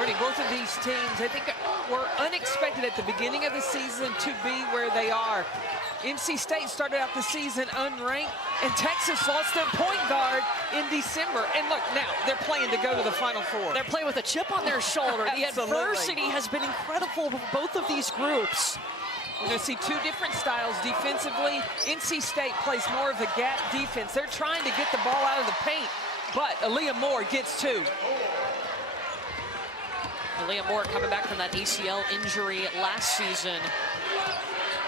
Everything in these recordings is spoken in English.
Bernie, both of these teams, I think, were unexpected at the beginning of the season to be where they are. NC State started out the season unranked, and Texas lost their point guard in December. And look, now they're playing to go to the Final Four. They're playing with a chip on their shoulder. The adversity has been incredible for both of these groups. We're going to see two different styles defensively. NC State plays more of a gap defense. They're trying to get the ball out of the paint, but Aaliyah Moore gets two. Aaliyah Moore coming back from that ACL injury last season.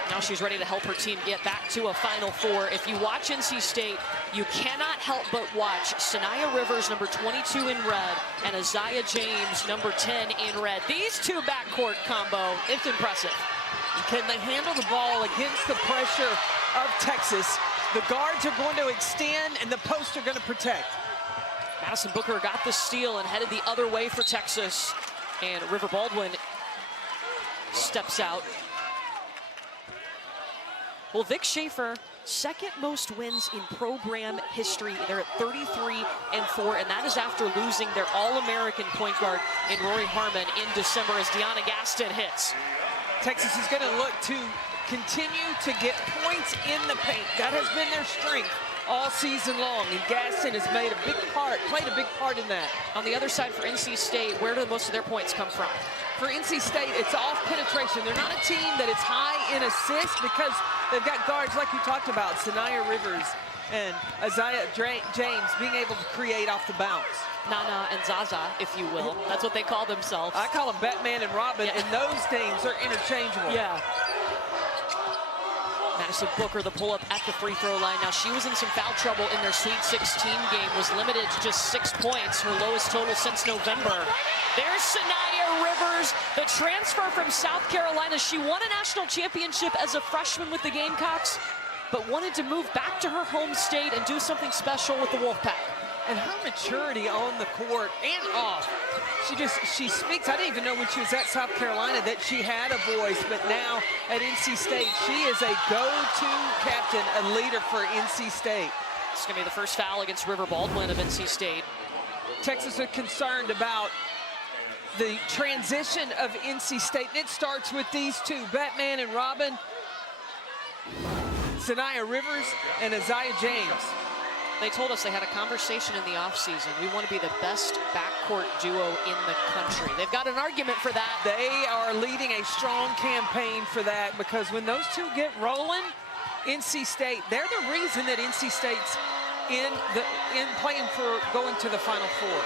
Now she's ready to help her team get back to a Final Four. If you watch NC State, you cannot help but watch Sanaya Rivers, number 22 in red, and Isaiah James, number 10 in red. These two backcourt combo, it's impressive. Can they handle the ball against the pressure of Texas? The guards are going to extend, and the posts are going to protect. Madison Booker got the steal and headed the other way for Texas. And River Baldwin steps out. Well, Vic Schaefer, second most wins in program history. They're at 33-4, and that is after losing their All-American point guard in Rory Harmon in December as Deanna Gaston hits. Texas is going to look to continue to get points in the paint. That has been their strength all season long, and Gaston has played a big part in that. On the other side for NC State, where do most of their points come from? For NC State, it's off penetration. They're not a team that is high in assists because they've got guards like you talked about, Sanaya Rivers and Isaiah James being able to create off the bounce. Nana and Zaza, if you will. That's what they call themselves. I call them Batman and Robin, yeah. And those names are interchangeable. Yeah. Madison Booker, the pull-up at the free throw line. Now, she was in some foul trouble in their Sweet 16 game, was limited to just 6 points, her lowest total since November. There's Sanaya Rivers, the transfer from South Carolina. She won a national championship as a freshman with the Gamecocks, but wanted to move back to her home state and do something special with the Wolfpack. And her maturity on the court and off, she speaks. I didn't even know when she was at South Carolina that she had a voice, but now at NC State, she is a go-to captain, a leader for NC State. It's going to be the first foul against River Baldwin of NC State. Texas are concerned about the transition of NC State. It starts with these two, Batman and Robin, Sanaya Rivers and Isaiah James. They told us they had a conversation in the offseason. We want to be the best backcourt duo in the country. They've got an argument for that. They are leading a strong campaign for that because when those two get rolling, NC State, they're the reason that NC State's in playing for going to the Final Four.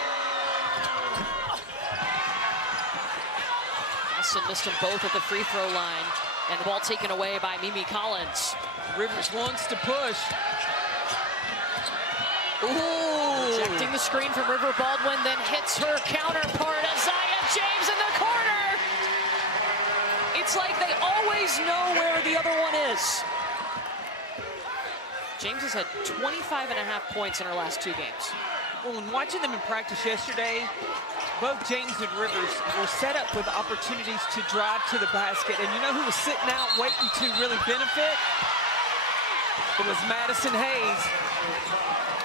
Gaston missed them both at the free throw line, and the ball taken away by Mimi Collins. Rivers wants to push. Ooh. Rejecting the screen from River Baldwin, then hits her counterpart, Isaiah James in the corner. It's like they always know where the other one is. James has had 25.5 points in her last 2 games. Well, when watching them in practice yesterday, both James and Rivers were set up with opportunities to drive to the basket. And you know who was sitting out waiting to really benefit? It was Madison Hayes.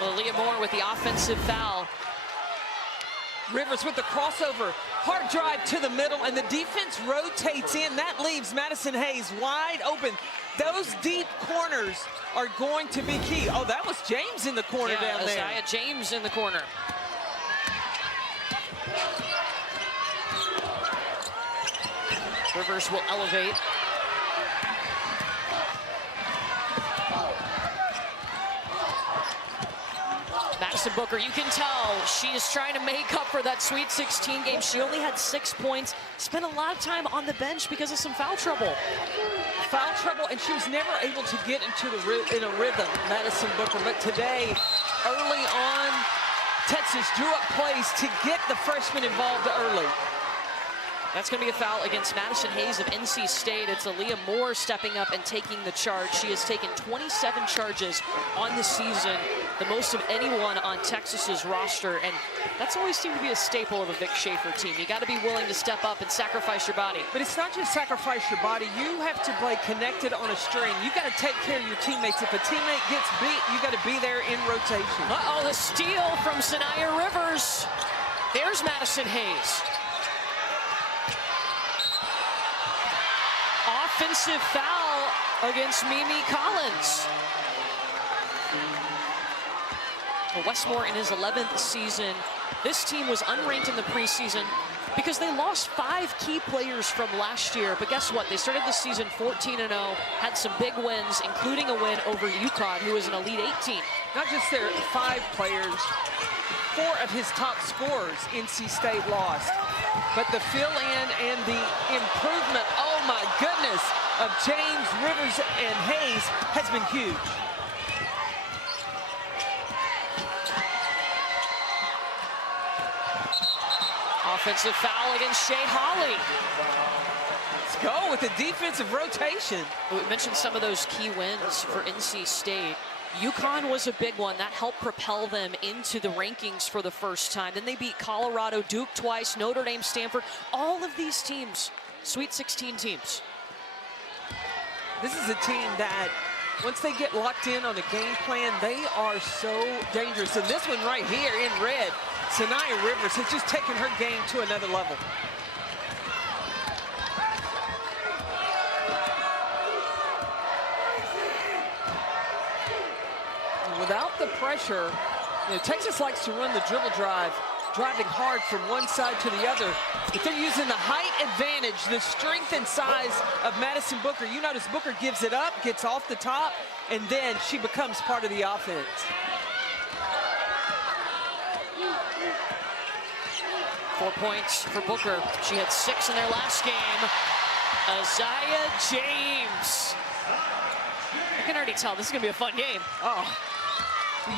Aaliyah Moore with the offensive foul. Rivers with the crossover, hard drive to the middle, and the defense rotates in. That leaves Madison Hayes wide open. Those deep corners are going to be key. Oh, that was James in the corner down there. Isaiah James in the corner. Rivers will elevate. Madison Booker, you can tell she is trying to make up for that Sweet 16 game. She only had 6 points, spent a lot of time on the bench because of some foul trouble. Foul trouble, and she was never able to get into in a rhythm, Madison Booker. But today, early on, Texas drew up plays to get the freshman involved early. That's going to be a foul against Madison Hayes of NC State. It's Aaliyah Moore stepping up and taking the charge. She has taken 27 charges on the season, the most of anyone on Texas's roster, and that's always seemed to be a staple of a Vic Schaefer team. You got to be willing to step up and sacrifice your body. But it's not just sacrifice your body. You have to play connected on a string. You got to take care of your teammates. If a teammate gets beat, you got to be there in rotation. Uh-oh, the steal from Sanaya Rivers. There's Madison Hayes. offensive foul against Mimi Collins. Well, Westmore in his 11th season. This team was unranked in the preseason because they lost 5 key players from last year. But guess what? They started the season 14-0, had some big wins, including a win over UConn, who is an Elite 18. Not just their 5 players, 4 of his top scorers NC State lost. But the fill-in and the improvement, oh my goodness, of James, Rivers, and Hayes has been huge. Offensive foul against Shea Holly. Let's go with the defensive rotation. We mentioned some of those key wins for NC State. UConn was a big one. That helped propel them into the rankings for the first time. Then they beat Colorado, Duke twice, Notre Dame, Stanford. All of these teams, Sweet 16 teams. This is a team that, once they get locked in on a game plan, they are so dangerous. And this one right here in red, Sanaya Rivers has just taken her game to another level. Without the pressure, Texas likes to run the dribble drive, driving hard from one side to the other. But they're using the height advantage, the strength and size of Madison Booker. You notice Booker gives it up, gets off the top, and then she becomes part of the offense. Four points for Booker. She had 6 in their last game. Isaiah James. I can already tell this is going to be a fun game. Oh,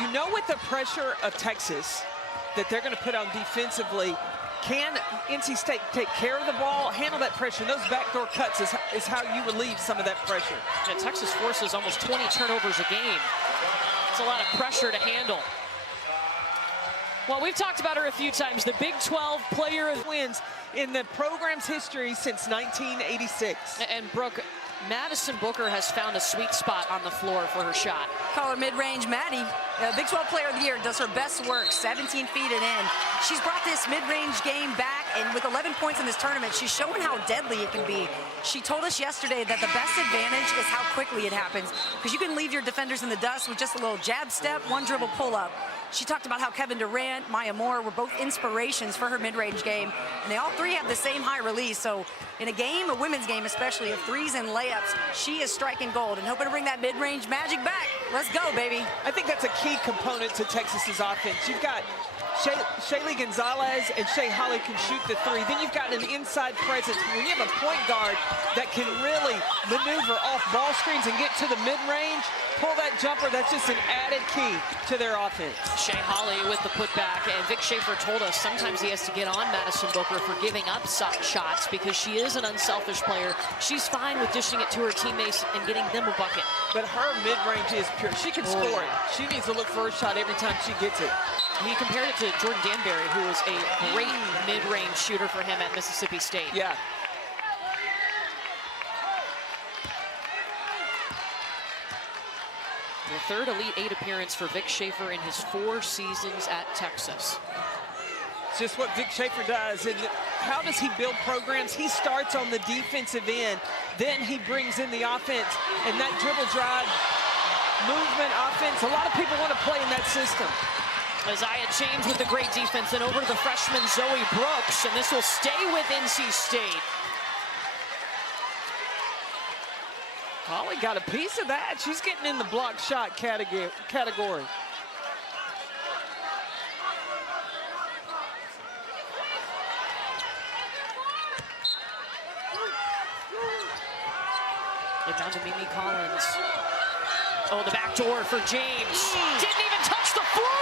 you know, with the pressure of Texas that they're going to put on defensively, can NC State take care of the ball, handle that pressure? Those backdoor cuts is how you relieve some of that pressure. Yeah, Texas forces almost 20 turnovers a game. It's a lot of pressure to handle. Well, we've talked about her a few times, the Big 12 player of wins in the program's history since 1986. And Brooke, Madison Booker has found a sweet spot on the floor for her shot. Call her mid-range Maddie. Big 12 Player of the Year, does her best work, 17 feet and in. She's brought this mid-range game back, and with 11 points in this tournament, she's showing how deadly it can be. She told us yesterday that the best advantage is how quickly it happens, because you can leave your defenders in the dust with just a little jab step, one dribble pull-up. She talked about how Kevin Durant, Maya Moore were both inspirations for her mid-range game, and they all 3 have the same high release. So in a game, a women's game especially, of threes and layups, she is striking gold and hoping to bring that mid-range magic back. Let's go, baby. I think that's a key component to Texas's offense. You've got Shaylee Gonzalez and Shea Holly can shoot the 3. Then you've got an inside presence. When you have a point guard that can really maneuver off ball screens and get to the mid-range, pull that jumper, that's just an added key to their offense. Shea Holly with the putback, and Vic Schaefer told us sometimes he has to get on Madison Booker for giving up shots because she is an unselfish player. She's fine with dishing it to her teammates and getting them a bucket. But her mid-range is pure. She can score it. She needs to look for a shot every time she gets it. He compared it to Jordan Danbury, who was a great mid-range shooter for him at Mississippi State. Yeah. The third Elite 8 appearance for Vic Schaefer in his 4 seasons at Texas. It's just what Vic Schaefer does. And how does he build programs? He starts on the defensive end, then he brings in the offense. And that dribble drive, movement, offense, a lot of people want to play in that system. Isaiah James with a great defense, and over to the freshman Zoe Brooks, and this will stay with NC State. Holly got a piece of that. She's getting in the block shot category. And down to Mimi Collins. Oh, the back door for James. Didn't even touch the floor.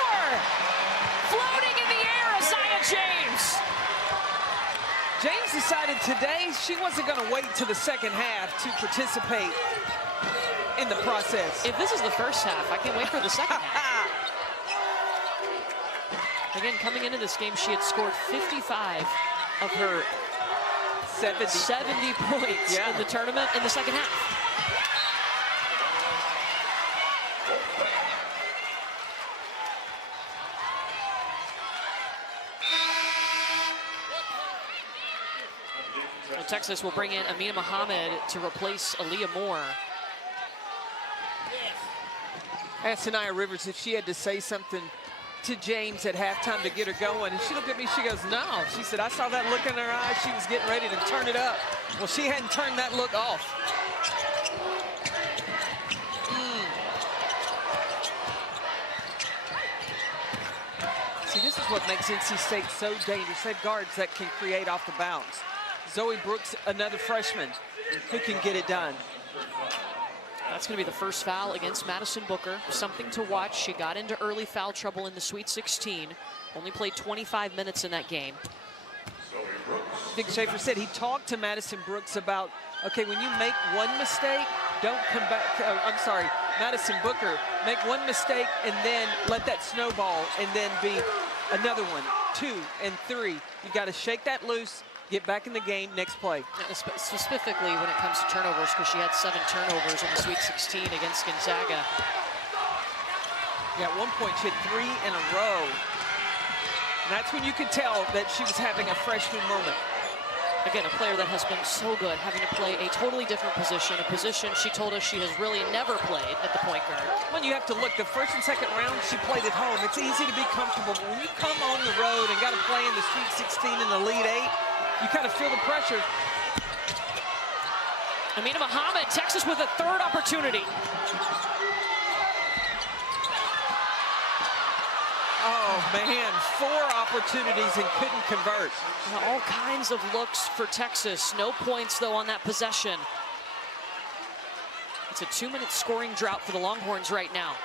Floating in the air, Isaiah James. James decided today she wasn't going to wait to the second half to participate in the process. If this is the first half, I can't wait for the second half. Again, coming into this game, she had scored 55 of her 70 points in the tournament in the second half. So Texas will bring in Amina Mohammed to replace Aaliyah Moore. I asked Sanaya Rivers if she had to say something to James at halftime to get her going, and she looked at me, she goes, no. She said, I saw that look in her eyes. She was getting ready to turn it up. Well, she hadn't turned that look off. See, this is what makes NC State so dangerous. They have guards that can create off the bounce. Zoe Brooks, another freshman who can get it done. That's going to be the first foul against Madison Booker. Something to watch. She got into early foul trouble in the Sweet 16. Only played 25 minutes in that game. Dick Schaefer said he talked to Madison Brooks about, okay, when you make one mistake, don't come back. I'm sorry, Madison Booker, make one mistake and then let that snowball and then be another one, 2 and 3. You got to shake that loose, get back in the game, next play. Specifically when it comes to turnovers, because she had 7 turnovers in the Sweet 16 against Gonzaga. Yeah, at one point she had 3 in a row. And that's when you could tell that she was having a freshman moment. Again, a player that has been so good, having to play a totally different position, a position she told us she has really never played at the point guard. When you have to look, the first and second round she played at home. It's easy to be comfortable, but when you come on the road and got to play in the Sweet 16 and the Elite 8, you kind of feel the pressure. Amina Mohammed, Texas with a 3rd opportunity. Oh, man, 4 opportunities and couldn't convert. All kinds of looks for Texas. No points, though, on that possession. It's a 2-minute scoring drought for the Longhorns right now.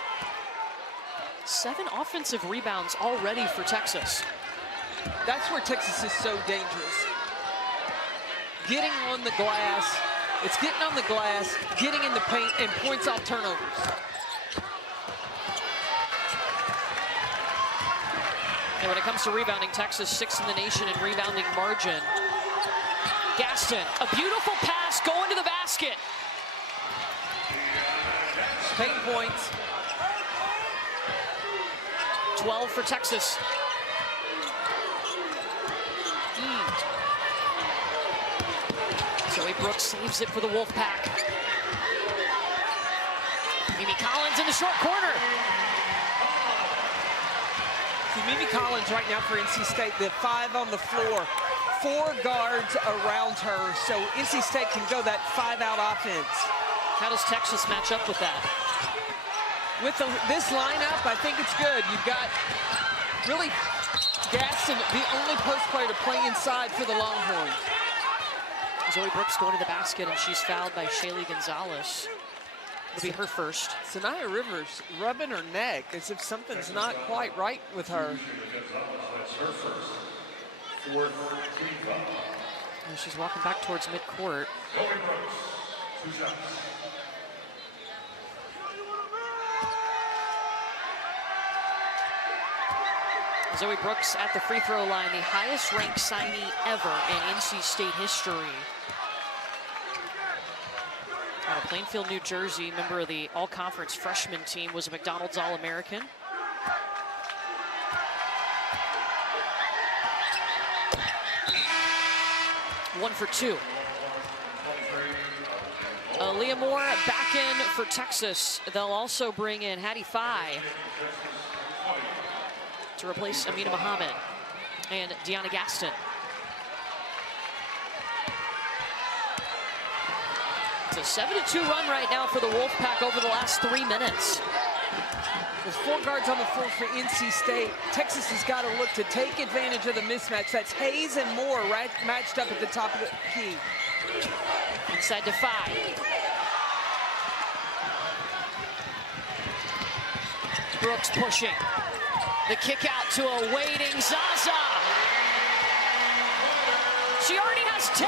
7 offensive rebounds already for Texas. That's where Texas is so dangerous. Getting on the glass, it's getting on the glass, getting in the paint, and points off turnovers. And when it comes to rebounding, Texas 6th in the nation in rebounding margin. Gaston, a beautiful pass going to the basket. Paint points. 12 for Texas. Zoe Brooks saves it for the Wolfpack. Mimi Collins in the short corner. Mimi Collins right now for NC State, the 5 on the floor, 4 guards around her, so NC State can go that 5-out offense. How does Texas match up with that? With this lineup, I think it's good. You've got really Gaston, the only post player to play inside for the Longhorns. Zoe Brooks going to the basket, and she's fouled by Shaylee Gonzalez. It'll be her first. Sanaya Rivers rubbing her neck as if something's not quite right with her. And she's walking back towards midcourt. Zoe Brooks at the free throw line, the highest ranked signee ever in NC State history. Out of Plainfield, New Jersey, member of the all-conference freshman team, was a McDonald's All-American. One for 2. Aaliyah Moore back in for Texas. They'll also bring in Hattie Fye to replace Amina Mohammed and Deanna Gaston. It's a 7-2 run right now for the Wolfpack over the last 3 minutes. With 4 guards on the floor for NC State, Texas has got to look to take advantage of the mismatch. That's Hayes and Moore right matched up at the top of the key. Inside to Fye. Brooks pushing. The kick out to a waiting Zaza. She already has 10.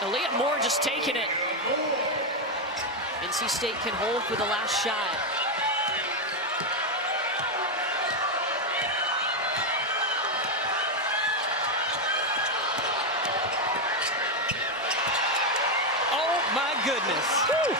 Aaliyah Moore just taking it. NC State can hold for the last shot. goodness. Woo.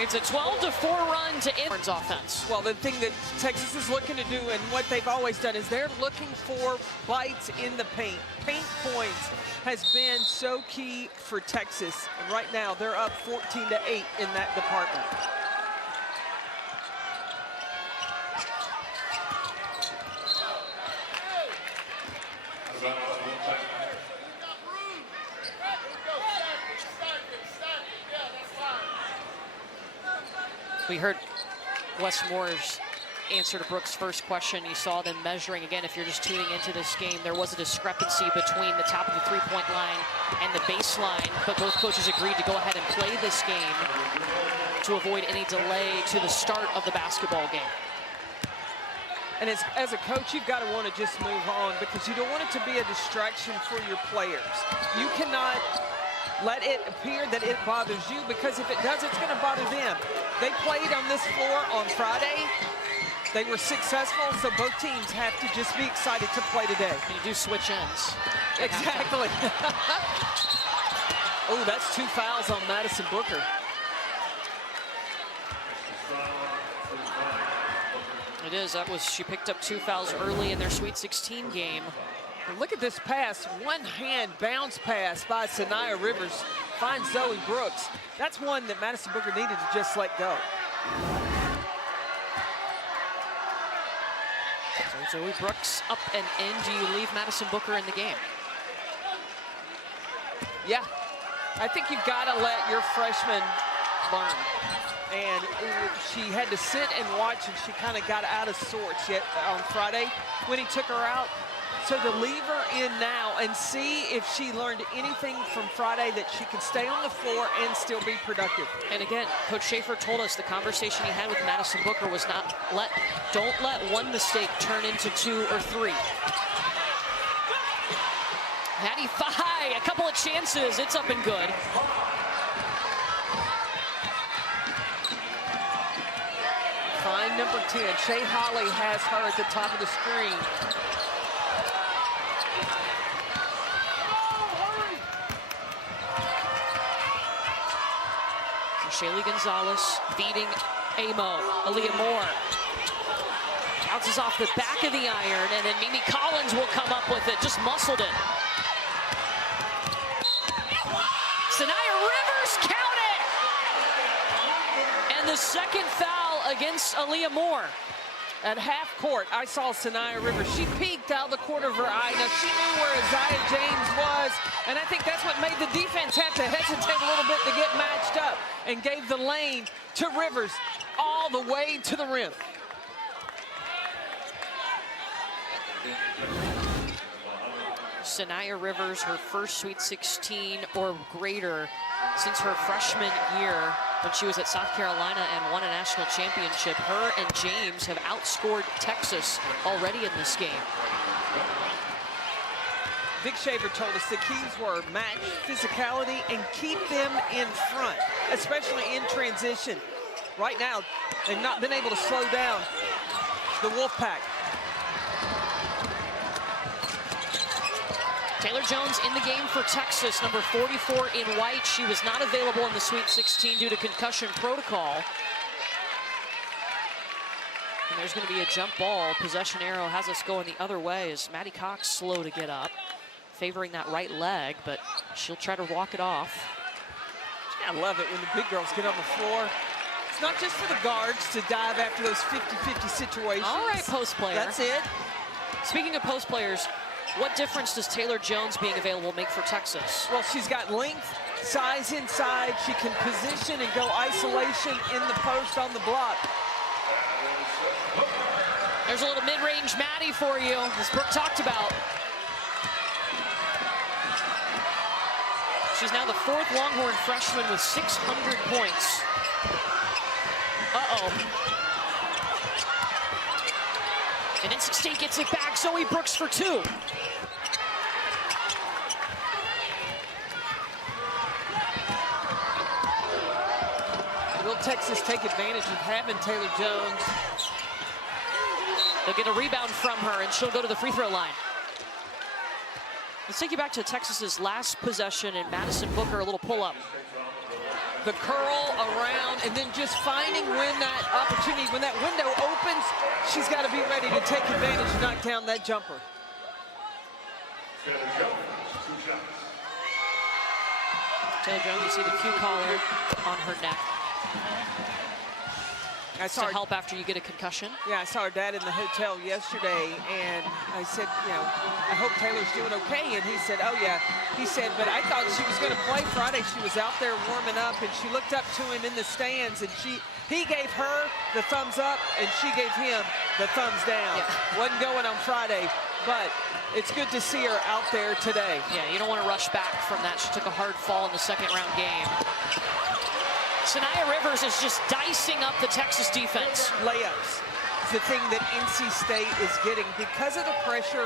It's a 12-4 run to Inman's offense. Well, the thing that Texas is looking to do and what they've always done is they're looking for bites in the paint. Paint points has been so key for Texas. And right now, they're up 14-8 in that department. We heard Wes Moore's answer to Brooks' first question. You saw them measuring, again, if you're just tuning into this game, there was a discrepancy between the top of the three-point line and the baseline, but both coaches agreed to go ahead and play this game to avoid any delay to the start of the basketball game. And as a coach, you've got to want to just move on because you don't want it to be a distraction for your players. You cannot let it appear that it bothers you because if it does, it's going to bother them. They played on this floor on Friday. They were successful, so both teams have to just be excited to play today. You do switch ends. Exactly. Oh, that's 2 fouls on Madison Booker. It is. She picked up 2 fouls early in their Sweet 16 game. And look at this pass. One hand bounce pass by Saniyya Rivers finds Zoe Brooks. That's one that Madison Booker needed to just let go. So Zoe Brooks up and in. Do you leave Madison Booker in the game? Yeah. I think you've got to let your freshman learn. And she had to sit and watch, and she kind of got out of sorts yet on Friday when he took her out. So to leave her in now and see if she learned anything from Friday that she can stay on the floor and still be productive. And again, Coach Schaefer told us the conversation he had with Madison Booker was don't let one mistake turn into 2 or 3. Hattie Fye, a couple of chances, it's up and good. Fine number 10, Shea Holly has her at the top of the screen. Shaylee Gonzalez feeding Amo. Aaliyah Moore bounces off the back of the iron, and then Mimi Collins will come up with it. Just muscled it. Saniyya Rivers, count it! And the second foul against Aaliyah Moore. At half court, I saw Saniyya Rivers. She peeked out the corner of her eye. Now, she knew where Isaiah James was, and I think that's what made the defense have to hesitate a little bit to get matched up and gave the lane to Rivers all the way to the rim. Saniyya Rivers, her first Sweet 16 or greater since her freshman year when she was at South Carolina and won a national championship. Her and James have outscored Texas already in this game. Vic Schaefer told us the keys were match physicality and keep them in front, especially in transition. Right now, they've not been able to slow down the Wolfpack. Taylor Jones in the game for Texas, number 44 in white. She was not available in the Sweet 16 due to concussion protocol. And there's going to be a jump ball. Possession arrow has us going the other way as Maddie Cox slow to get up, favoring that right leg, but she'll try to walk it off. I love it when the big girls get on the floor. It's not just for the guards to dive after those 50-50 situations. All right, post player. That's it. Speaking of post players, what difference does Taylor Jones being available make for Texas? Well, she's got length, size inside. She can position and go isolation in the post on the block. There's a little mid-range Maddie for you, as Brooke talked about. She's now the 4th Longhorn freshman with 600 points. Uh-oh. And NC State gets it back. Zoe Brooks for 2. Will Texas take advantage of having Taylor Jones? They'll get a rebound from her, and she'll go to the free throw line. Let's take you back to Texas's last possession, and Madison Booker, a little pull-up. The curl around, and then just finding when that opportunity, when that window opens, she's got to be ready to take advantage and knock down that jumper. Taylor Jones, you see the cue collar on her neck. I saw to help after you get a concussion. Yeah, I saw her dad in the hotel yesterday, and I said, you know, I hope Taylor's doing okay. And he said, oh yeah. He said, but I thought she was going to play Friday. She was out there warming up, and she looked up to him in the stands, and he gave her the thumbs up, and she gave him the thumbs down. Yeah. Wasn't going on Friday, but it's good to see her out there today. Yeah, you don't want to rush back from that. She took a hard fall in the second round game. Saniya Rivers is just dicing up the Texas defense. Layups is the thing that NC State is getting because of the pressure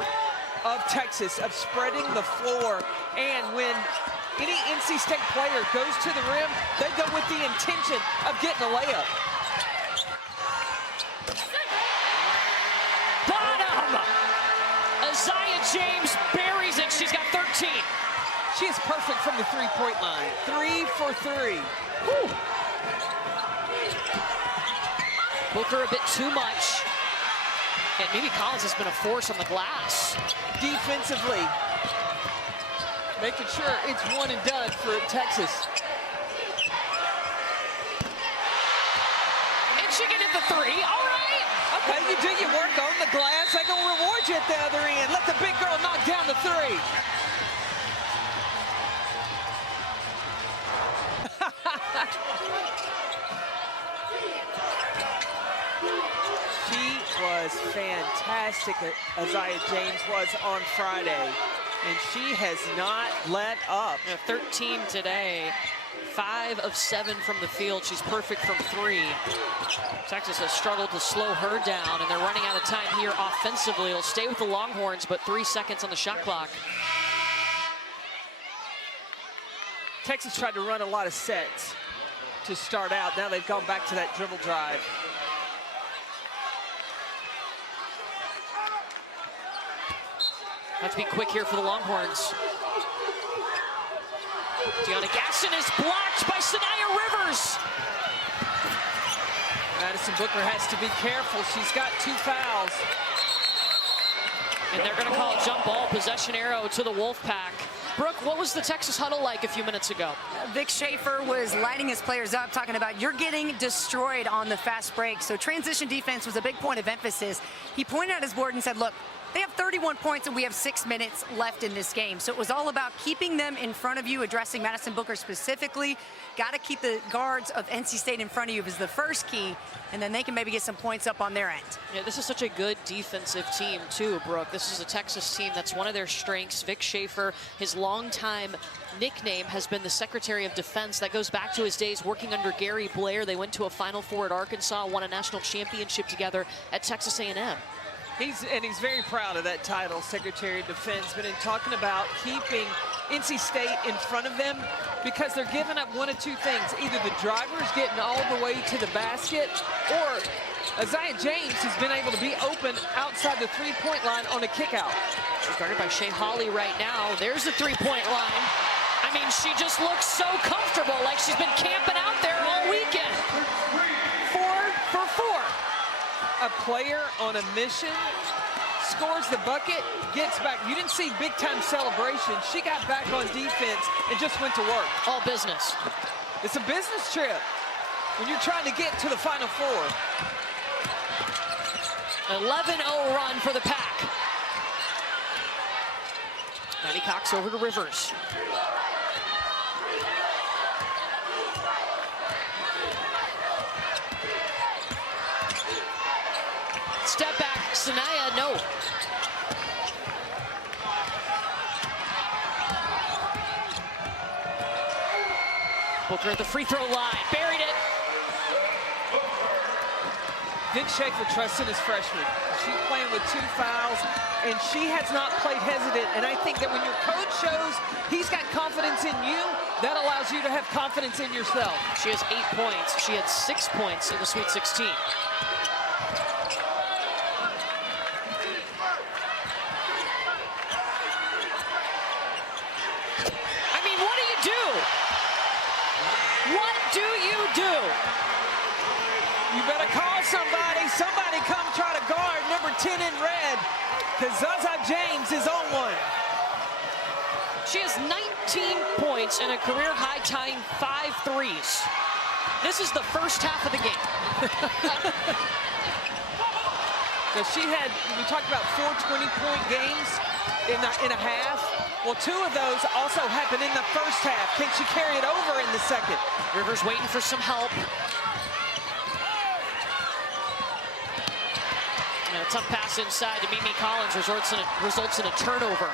of Texas, of spreading the floor. And when any NC State player goes to the rim, they go with the intention of getting a layup. Bottom! Isaiah James buries it. She's got 13. She is perfect from the three-point line. 3 for 3. Whew. Booker a bit too much. And Mimi Collins has been a force on the glass. Defensively, making sure it's one and done for Texas. And she can hit the three. All right. Okay, you do your work on the glass. They're going to reward you at the other end. Let the big girl knock down the three. She was fantastic, Isaiah James was on Friday, and she has not let up. 13 today, 5 of 7 from the field. She's perfect from 3. Texas has struggled to slow her down, and they're running out of time here offensively. It'll stay with the Longhorns, but 3 seconds on the shot clock. Texas tried to run a lot of sets to start out. Now they've gone back to that dribble drive. Have to be quick here for the Longhorns. Deanna Gasson is blocked by Saniya Rivers. Madison Booker has to be careful. She's got 2 fouls. And they're going to call a jump ball, possession arrow to the Wolfpack. Brooke, what was the Texas huddle like a few minutes ago? Vic Schaefer was lighting his players up, talking about you're getting destroyed on the fast break. So transition defense was a big point of emphasis. He pointed out his board and said, look, they have 31 points and we have 6 minutes left in this game. So it was all about keeping them in front of you, addressing Madison Booker specifically. Got to keep the guards of NC State in front of you is the first key, and then they can maybe get some points up on their end. Yeah, this is such a good defensive team too, Brooke. This is a Texas team that's one of their strengths. Vic Schaefer, his longtime nickname has been the Secretary of Defense. That goes back to his days working under Gary Blair. They went to a Final Four at Arkansas, won a national championship together at Texas A&M. He's very proud of that title, Secretary of Defense, but in talking about keeping NC State in front of them, because they're giving up one of 2 things. Either the driver's getting all the way to the basket, or Isaiah James has been able to be open outside the 3-point line on a kickout. She's guarded by Shea Holly right now. There's the 3-point line. I mean, she just looks so comfortable, like she's been camping out there all weekend. 4 for 4. A player on a mission, scores the bucket, gets back. You didn't see big-time celebration. She got back on defense and just went to work. All business. It's a business trip when you're trying to get to the Final Four. 11-0 run for the Pack. Maddie Cox over to Rivers. Step back, Saniya, no. Booker at the free throw line, buried it. Vic Schaefer trusts in his freshman. She's playing with 2 fouls, and she has not played hesitant. And I think that when your coach shows he's got confidence in you, that allows you to have confidence in yourself. She has 8 points. She had 6 points in the Sweet 16. you do? You better call somebody. Somebody come try to guard number 10 in red, because Zaza James is on one. She has 19 points and a career high tying 5 threes. This is the first half of the game. So she had, we talked about 4 20-point games in a half. Well, 2 of those also happened in the first half. Can she carry it over in the second? Rivers waiting for some help. And a tough pass inside to Mimi Collins results in a turnover.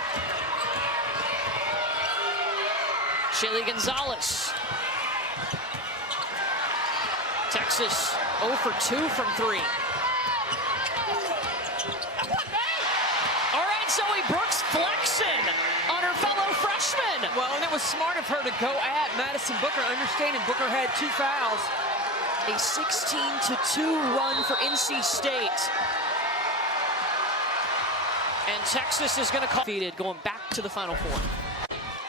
Shaylee Gonzalez. Texas 0 for 2 from 3. All right, Zoe Brooks flexing on her fellow freshman. Well, and it was smart of her to go at Madison Booker, understanding Booker had 2 fouls. A 16-2 run for NC State. And Texas is going to call defeated, going back to the Final Four.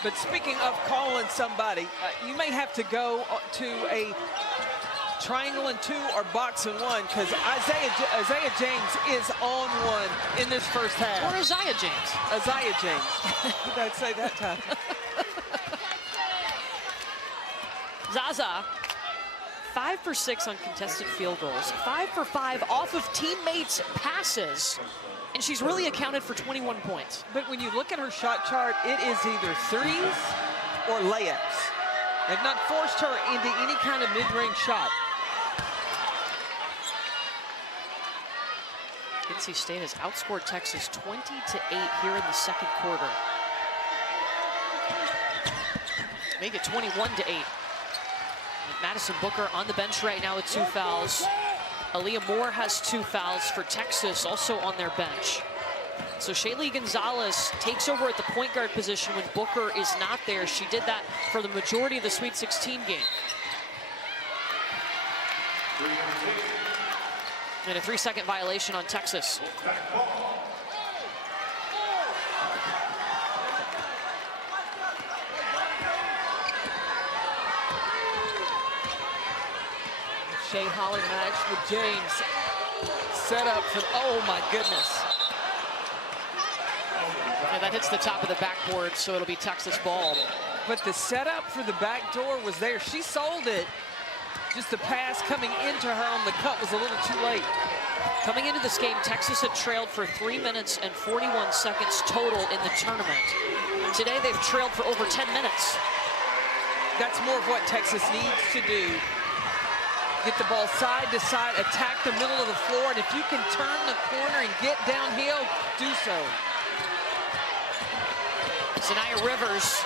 But speaking of calling somebody, you may have to go to a triangle and 2 or box and 1, because Isaiah James is on one in this first half. Or Isaiah James. Isaiah James. Did I say that time? Zaza, 5 for 6 on contested field goals, 5 for 5 off of teammates' passes, and she's really accounted for 21 points. But when you look at her shot chart, it is either threes or layups. They've not forced her into any kind of mid-range shot. NC State has outscored Texas 20-8 here in the second quarter. Make it 21-8. Madison Booker on the bench right now with 2 fouls. Aaliyah Moore has 2 fouls for Texas, also on their bench. So Shaylee Gonzalez takes over at the point guard position when Booker is not there. She did that for the majority of the Sweet 16 game. And a 3-second violation on Texas. Shea Holly matched with James. Set up for, oh my goodness. And that hits the top of the backboard, so it'll be Texas ball. But the setup for the back door was there. She sold it. Just the pass coming into her on the cut was a little too late. Coming into this game, Texas had trailed for 3 minutes and 41 seconds total in the tournament. Today, they've trailed for over 10 minutes. That's more of what Texas needs to do. Get the ball side to side, attack the middle of the floor, and if you can turn the corner and get downhill, do so. Zaniyah Rivers.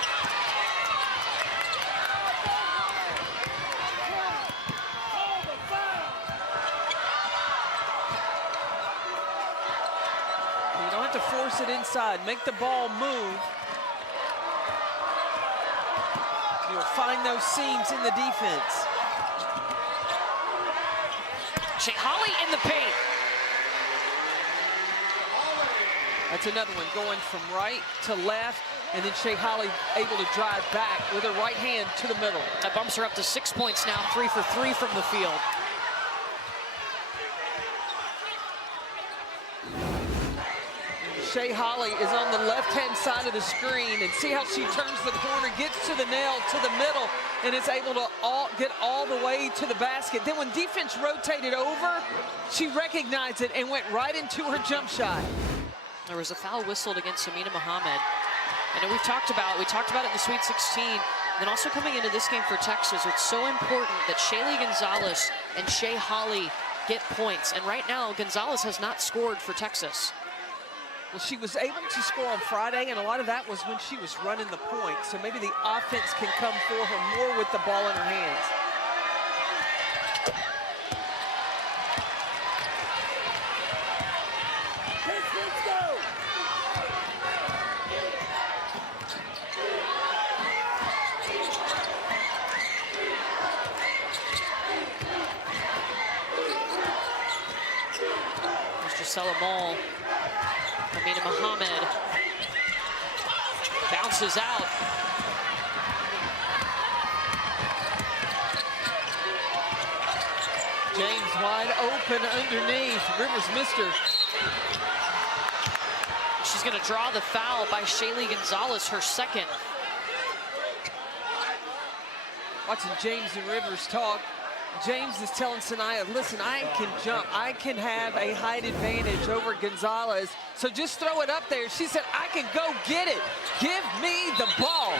You don't have to force it inside. Make the ball move. You'll find those seams in the defense. Shea Holly in the paint. That's another one going from right to left, and then Shea Holly able to drive back with her right hand to the middle. That bumps her up to 6 points now, 3 for 3 from the field. Shea Holly is on the left-hand side of the screen, and see how she turns the corner, gets to the nail, to the middle, and is able to get all the way to the basket. Then when defense rotated over, she recognized it and went right into her jump shot. There was a foul whistled against Amina Mohammed. And we talked about it in the Sweet 16. Then also coming into this game for Texas, it's so important that Shaylee Gonzalez and Shea Holly get points. And right now, Gonzalez has not scored for Texas. Well, she was able to score on Friday, and a lot of that was when she was running the point. So maybe the offense can come for her more with the ball in her hands. Let's go! There's Gisela Moll. Amina Mohammed bounces out. James wide open underneath. Rivers missed her. She's going to draw the foul by Shaylee Gonzalez, her second. Watching James and Rivers talk. James is telling Sanaya, listen, I can jump. I can have a height advantage over Gonzalez. So just throw it up there. She said, I can go get it. Give me the ball.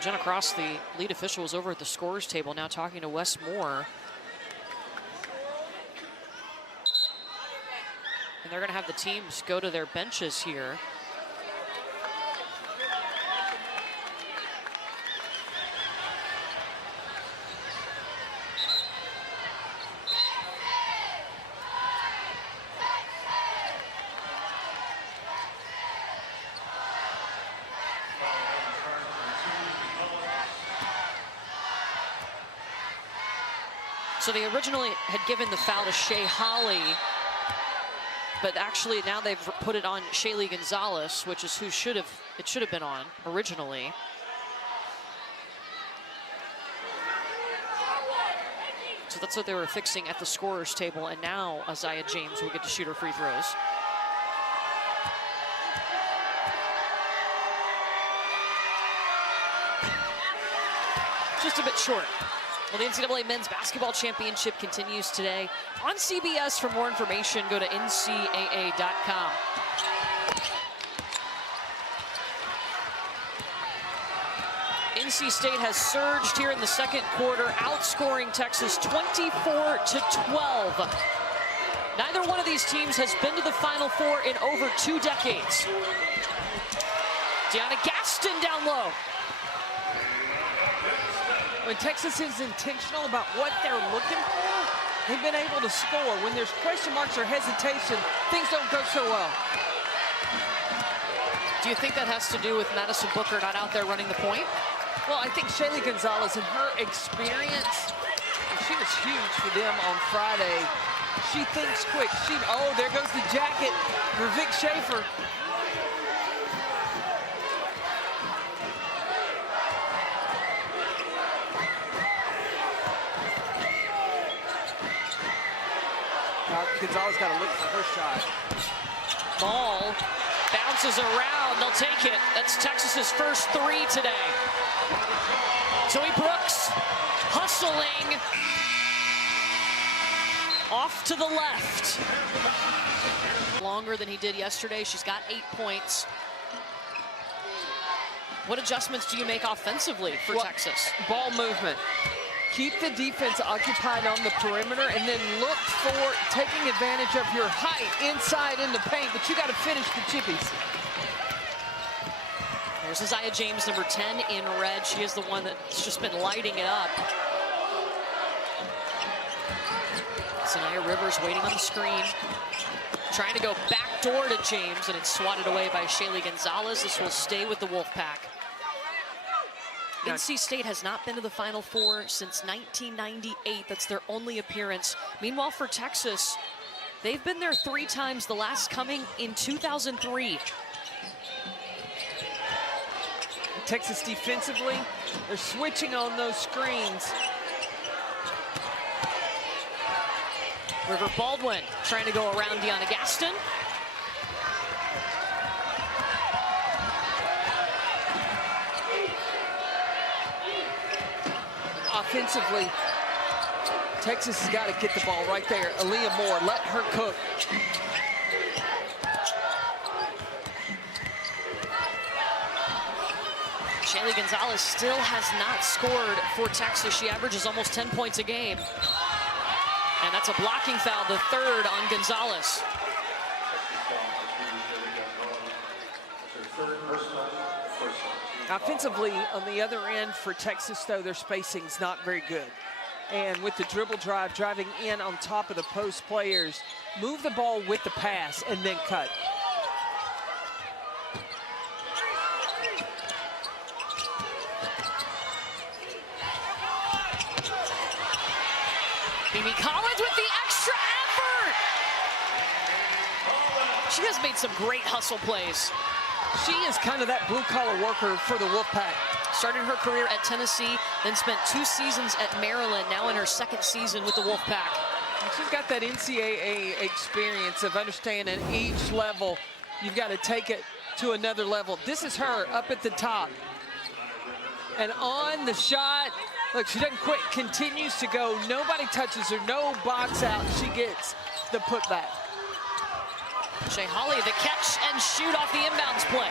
Jenna Cross, the lead official, is over at the scorers table now talking to Wes Moore. And they're going to have the teams go to their benches here. So they originally had given the foul to Shea Holly, but actually now they've put it on Shaylee Gonzalez, which is who it should have been on originally. So that's what they were fixing at the scorers table, and now Isaiah James will get to shoot her free throws. Just a bit short. Well, the NCAA Men's Basketball Championship continues today on CBS. For more information, go to ncaa.com. NC State has surged here in the second quarter, outscoring Texas 24-12. Neither one of these teams has been to the Final Four in over 2 decades. Deanna Gaston down low. When Texas is intentional about what they're looking for, they've been able to score. When there's question marks or hesitation, things don't go so well. Do you think that has to do with Madison Booker not out there running the point? Well, I think Shaylee Gonzalez and her experience, she was huge for them on Friday. She thinks quick. Oh, there goes the jacket for Vic Schaefer. Gonzalez got to look for her shot. Ball bounces around. They'll take it. That's Texas's first 3 today. Zoe Brooks hustling off to the left. Longer than he did yesterday. She's got 8 points. What adjustments do you make offensively for Texas? Ball movement. Keep the defense occupied on the perimeter and then look for taking advantage of your height inside in the paint, but you got to finish the chippies. There's Isaiah James, number 10 in red. She is the one that's just been lighting it up. Sanaya Rivers waiting on the screen. Trying to go backdoor to James, and it's swatted away by Shaylee Gonzalez. This will stay with the Wolfpack. NC State has not been to the Final Four since 1998. That's their only appearance. Meanwhile, for Texas, they've been there 3 times, the last coming in 2003. Texas defensively, they're switching on those screens. River Baldwin trying to go around Deanna Gaston. Offensively, Texas has got to get the ball right there. Aaliyah Moore, let her cook. Shaylee Gonzalez still has not scored for Texas. She averages almost 10 points a game. And that's a blocking foul, the 3rd on Gonzalez. Offensively, on the other end for Texas, though, their spacing's not very good. And with the dribble drive, driving in on top of the post players, move the ball with the pass and then cut. Mimi Collins with the extra effort. She has made some great hustle plays. She is kind of that blue-collar worker for the Wolfpack. Started her career at Tennessee, then spent 2 seasons at Maryland, now in her 2nd season with the Wolfpack. And she's got that NCAA experience of understanding each level. You've got to take it to another level. This is her up at the top. And on the shot, look, she doesn't quit, continues to go. Nobody touches her, no box out. She gets the putback. Shea Holly, the catch and shoot off the inbounds play.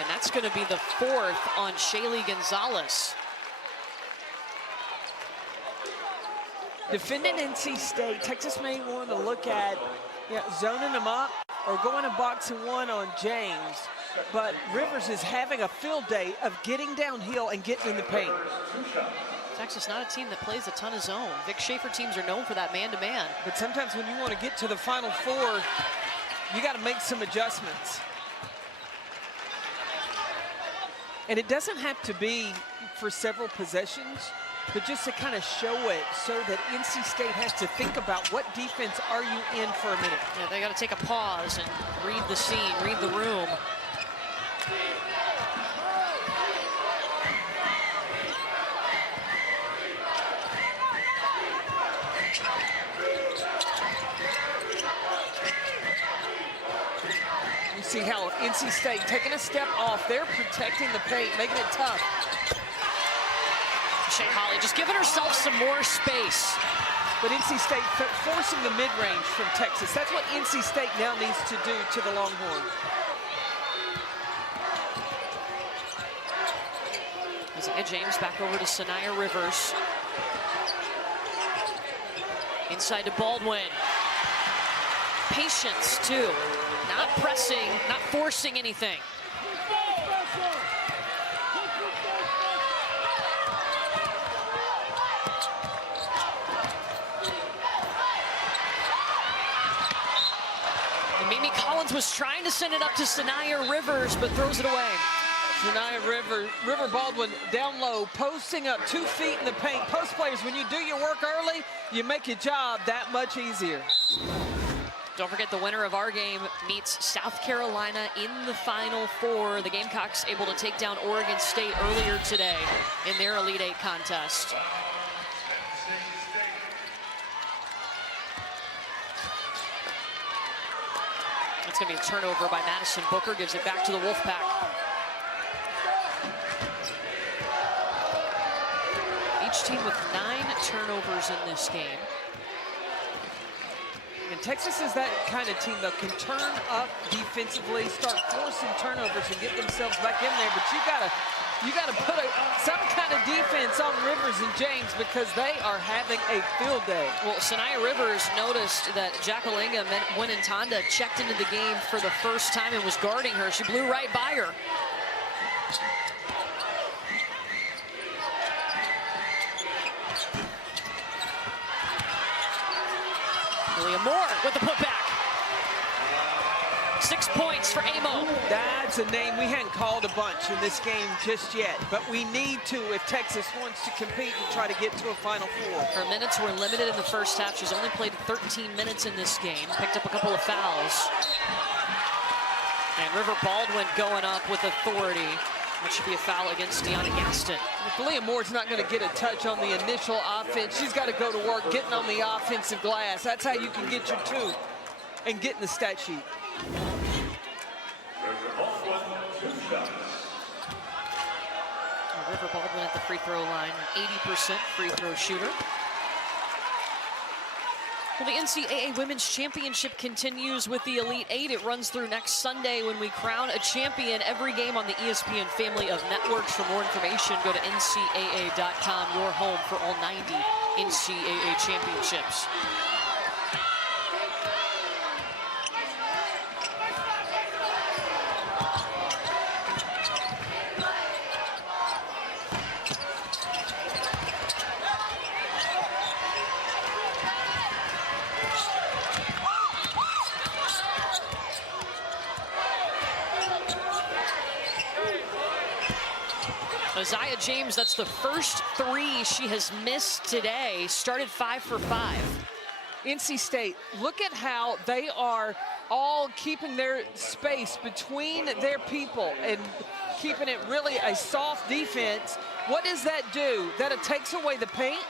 And that's going to be the 4th on Shaylee Gonzalez. Defending NC State, Texas may want to look at zoning them up or going to box and 1 on James. But Rivers is having a field day of getting downhill and getting in the paint. Texas not a team that plays a ton of zone. Vic Schaefer teams are known for that man-to-man. But sometimes when you want to get to the Final Four, you got to make some adjustments. And it doesn't have to be for several possessions, but just to kind of show it so that NC State has to think about what defense are you in for a minute. Yeah, they got to take a pause and read the scene, read the room. You see how NC State taking a step off. They're protecting the paint, making it tough. Shea Holly just giving herself some more space. But NC State forcing the mid-range from Texas. That's what NC State now needs to do to the Longhorn. Isaiah James back over to Sanaya Rivers. Inside to Baldwin. Patience, too. Not pressing, not forcing anything. And Mimi Collins was trying to send it up to Sanaya Rivers, but throws it away. Sanaya River Baldwin down low, posting up 2 feet in the paint. Post players, when you do your work early, you make your job that much easier. Don't forget the winner of our game meets South Carolina in the Final Four. The Gamecocks able to take down Oregon State earlier today in their Elite Eight contest. It's going to be a turnover by Madison Booker, gives it back to the Wolfpack. Each team with 9 turnovers in this game. And Texas is that kind of team that can turn up defensively, start forcing turnovers and get themselves back in there. But you gotta put some kind of defense on Rivers and James because they are having a field day. Well, Sanaya Rivers noticed that Jackalinga Wenentanda checked into the game for the first time and was guarding her. She blew right by her. Leah Moore with the putback. 6 points for Amo. That's a name we hadn't called a bunch in this game just yet, but we need to if Texas wants to compete and try to get to a Final Four. Her minutes were limited in the first half. She's only played 13 minutes in this game. Picked up a couple of fouls. And River Baldwin going up with authority. That should be a foul against Deanna Gaston. If Leah Moore's not going to get a touch on the initial offense, she's got to go to work getting on the offensive glass. That's how you can get your 2 and get in the stat sheet. River Baldwin at the free throw line, 80% free throw shooter. Well, the NCAA Women's Championship continues with the Elite Eight. It runs through next Sunday when we crown a champion. Every game on the ESPN family of networks. For more information, go to ncaa.com, your home for all 90 NCAA championships. Isaiah James, that's the first 3 she has missed today. Started 5 for 5. NC State, look at how they are all keeping their space between their people and keeping it really a soft defense. What does that do? That it takes away the paint,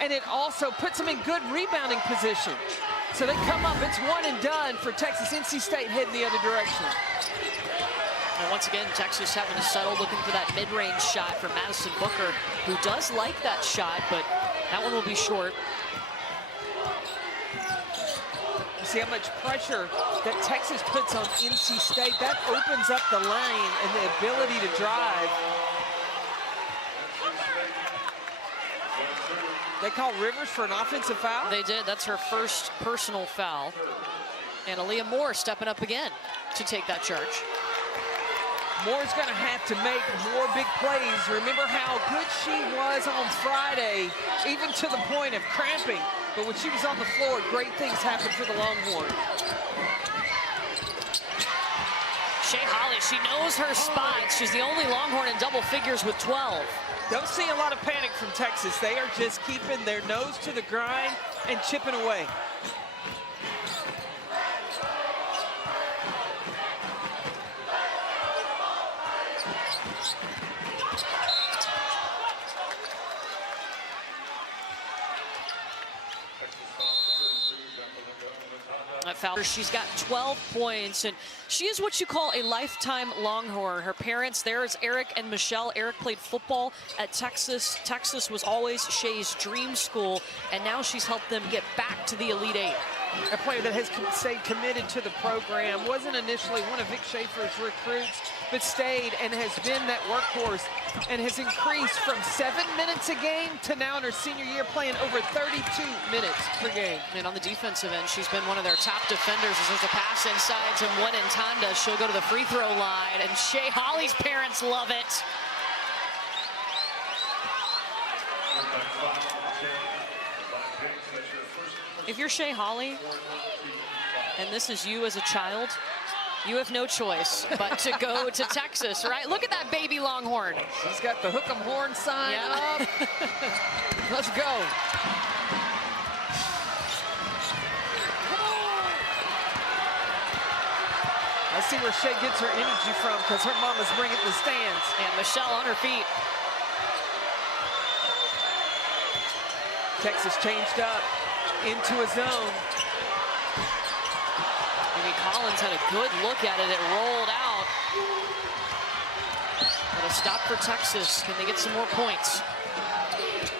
and it also puts them in good rebounding position. So they come up, it's one and done for Texas. NC State heading the other direction. And once again, Texas having to settle, looking for that mid-range shot from Madison Booker, who does like that shot, but that one will be short. You see how much pressure that Texas puts on NC State. That opens up the lane and the ability to drive. They call Rivers for an offensive foul? They did. That's her first personal foul. And Aaliyah Moore stepping up again to take that charge. Moore's going to have to make more big plays. Remember how good she was on Friday, even to the point of cramping. But when she was on the floor, great things happened for the Longhorns. Shea Holly, she knows her spot. She's the only Longhorn in double figures with 12. Don't see a lot of panic from Texas. They are just keeping their nose to the grind and chipping away. She's got 12 points, and she is what you call a lifetime Longhorn. Her parents, there is Eric and Michelle. Eric played football at Texas. Texas was always Shea's dream school, and now she's helped them get back to the Elite Eight. A player that has stayed committed to the program, wasn't initially one of Vic Schaefer's recruits, but stayed and has been that workhorse and has increased from 7 minutes a game to now in her senior year playing over 32 minutes per game. And on the defensive end, she's been one of their top defenders. As there's a pass inside to Ntanda, she'll go to the free throw line, and Shea Holly's parents love it. If you're Shea Holly, and this is you as a child, you have no choice but to go to Texas, right? Look at that baby Longhorn. She's got the hook 'em horn sign up. Let's go. I see where Shea gets her energy from because her mama's bringing the stands. And Michelle on her feet. Texas changed up into a zone. Amy Collins had a good look at it. It rolled out. But a stop for Texas. Can they get some more points?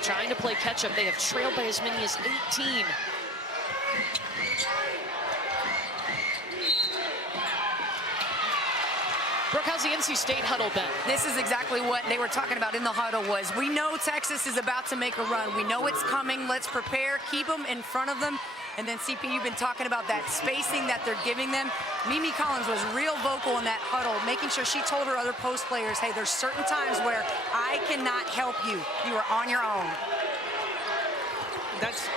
Trying to play catch up. They have trailed by as many as 18. Brooke, how's the NC State huddle been? This is exactly what they were talking about in the huddle was, we know Texas is about to make a run. We know it's coming. Let's prepare, keep them in front of them. And then CP, you've been talking about that spacing that they're giving them. Mimi Collins was real vocal in that huddle, making sure she told her other post players, hey, there's certain times where I cannot help you. You are on your own. That's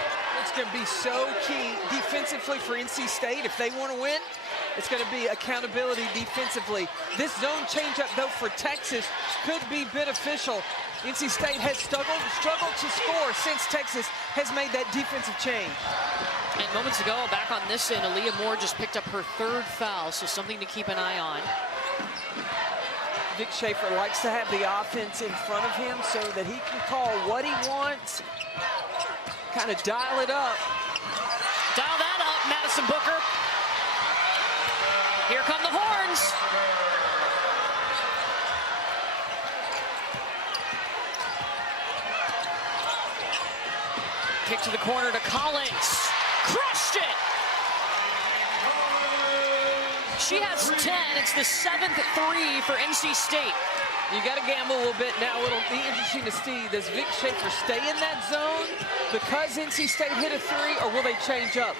going to be so key defensively for NC State. If they want to win, it's going to be accountability defensively. This zone changeup, though, for Texas could be beneficial. NC State has struggled to score since Texas has made that defensive change. And moments ago, back on this end, Aaliyah Moore just picked up her 3rd foul, so something to keep an eye on. Vic Schaefer likes to have the offense in front of him so that he can call what he wants, kind of dial it up. Dial that up, Madison Booker. Here come the horns. Kick to the corner to Collins. Crushed it. She has 10. It's the 7th 3 for NC State. You got to gamble a little bit now. It'll be interesting to see, does Vic Schaefer stay in that zone because NC State hit a 3, or will they change up?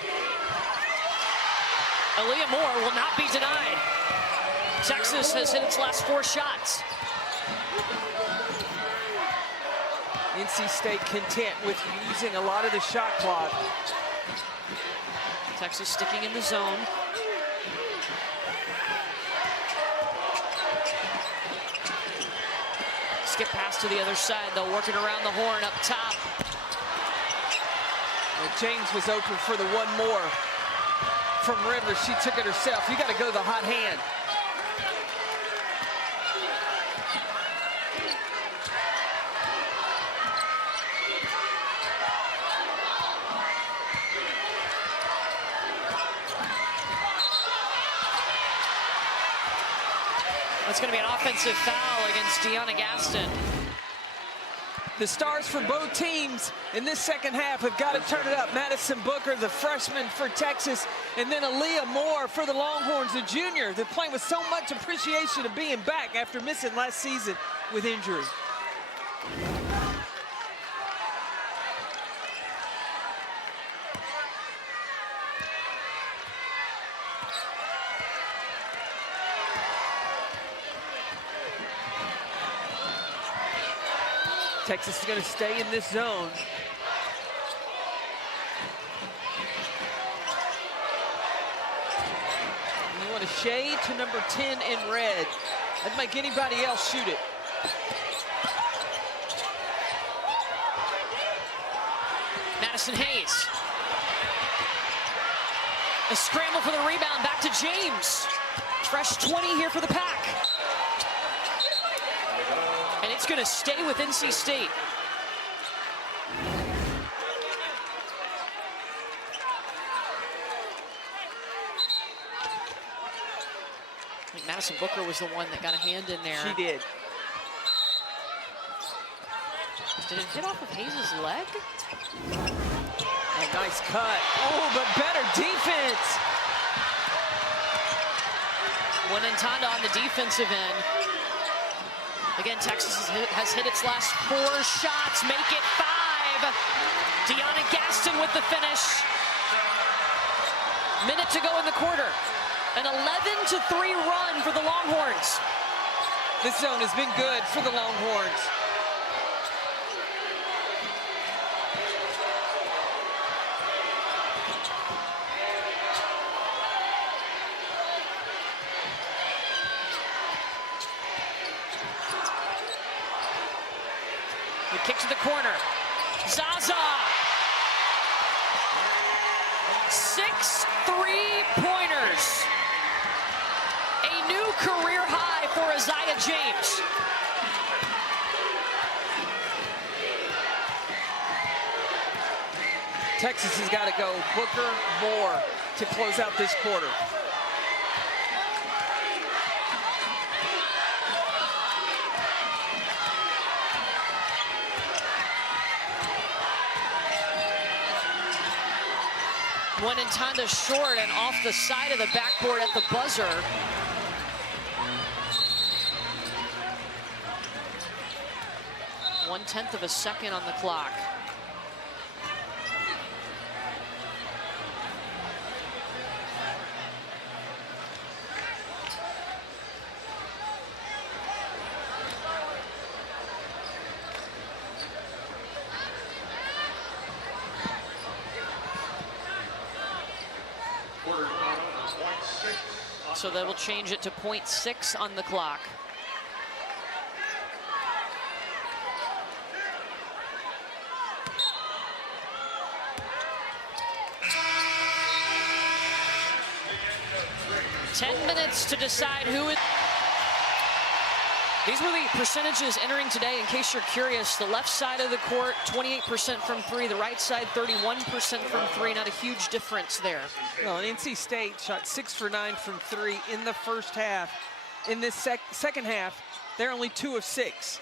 Aaliyah Moore will not be denied. Texas has hit its last 4 shots. NC State content with using a lot of the shot clock. Texas sticking in the zone. skip pass to the other side, though, working around the horn up top. Well, James was open for the one more from Rivers. She took it herself. You got to go the hot hand. That's going to be an offensive foul against Deanna Gaston. The stars for both teams in this second half have got to turn it up. Madison Booker, the freshman for Texas, and then Aaliyah Moore for the Longhorns, the junior. They're playing with so much appreciation of being back after missing last season with injury. Texas is going to stay in this zone. And you want to shade to number 10 in red. That'd make anybody else shoot it. Madison Hayes. A scramble for the rebound, back to James. Fresh 20 here for the Pack. And it's going to stay with NC State. I think Madison Booker was the one that got a hand in there. She did. Did it hit off of Hayes' leg? A nice cut. Oh, but better defense. Wonentanda on the defensive end. Again, Texas has hit its last 4 shots, make it 5. Deanna Gaston with the finish. Minute to go in the quarter. An 11-3 run for the Longhorns. This zone has been good for the Longhorns. The kick to the corner. Zaza. 6 3-pointers. A new career high for Isaiah James. Texas has got to go Booker, Moore to close out this quarter. Wonentanda short and off the side of the backboard at the buzzer. One-tenth of a second on the clock. So they will change it to 0.6 on the clock. Minutes to decide who it. These were the percentages entering today, in case you're curious. The left side of the court, 28% from 3. The right side, 31% from 3. Not a huge difference there. Well, NC State shot 6 for 9 from 3 in the first half. In this second half, they're only 2 of 6.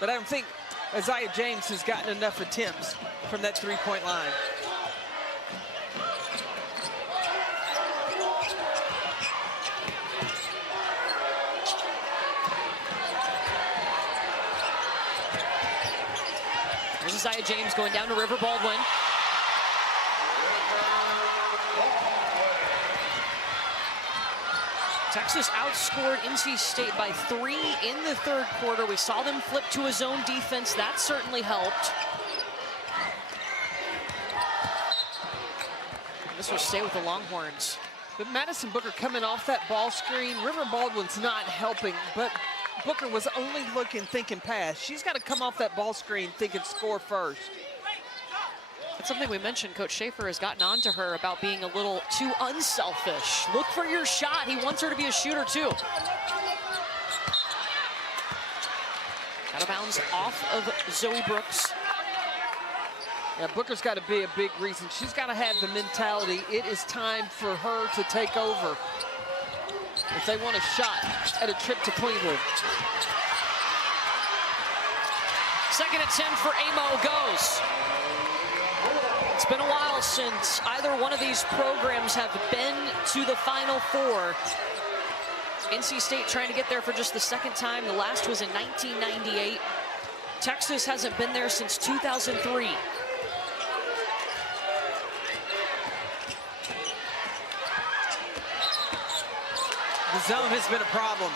But I don't think Isaiah James has gotten enough attempts from that three-point line. There's Isaiah James going down to River Baldwin. Texas outscored NC State by 3 in the third quarter. We saw them flip to a zone defense. That certainly helped. And this will stay with the Longhorns. But Madison Booker coming off that ball screen. River Baldwin's not helping, but Booker was only thinking pass. She's got to come off that ball screen thinking score first. That's something we mentioned. Coach Schaefer has gotten on to her about being a little too unselfish. Look for your shot. He wants her to be a shooter, too. Out of bounds off of Zoe Brooks. Yeah, Booker's got to be a big reason. She's got to have the mentality. It is time for her to take over if they want a shot at a trip to Cleveland. Second attempt for Amo goes. It's been a while since either one of these programs have been to the Final Four. NC State trying to get there for just the second time. The last was in 1998. Texas hasn't been there since 2003. The zone has been a problem.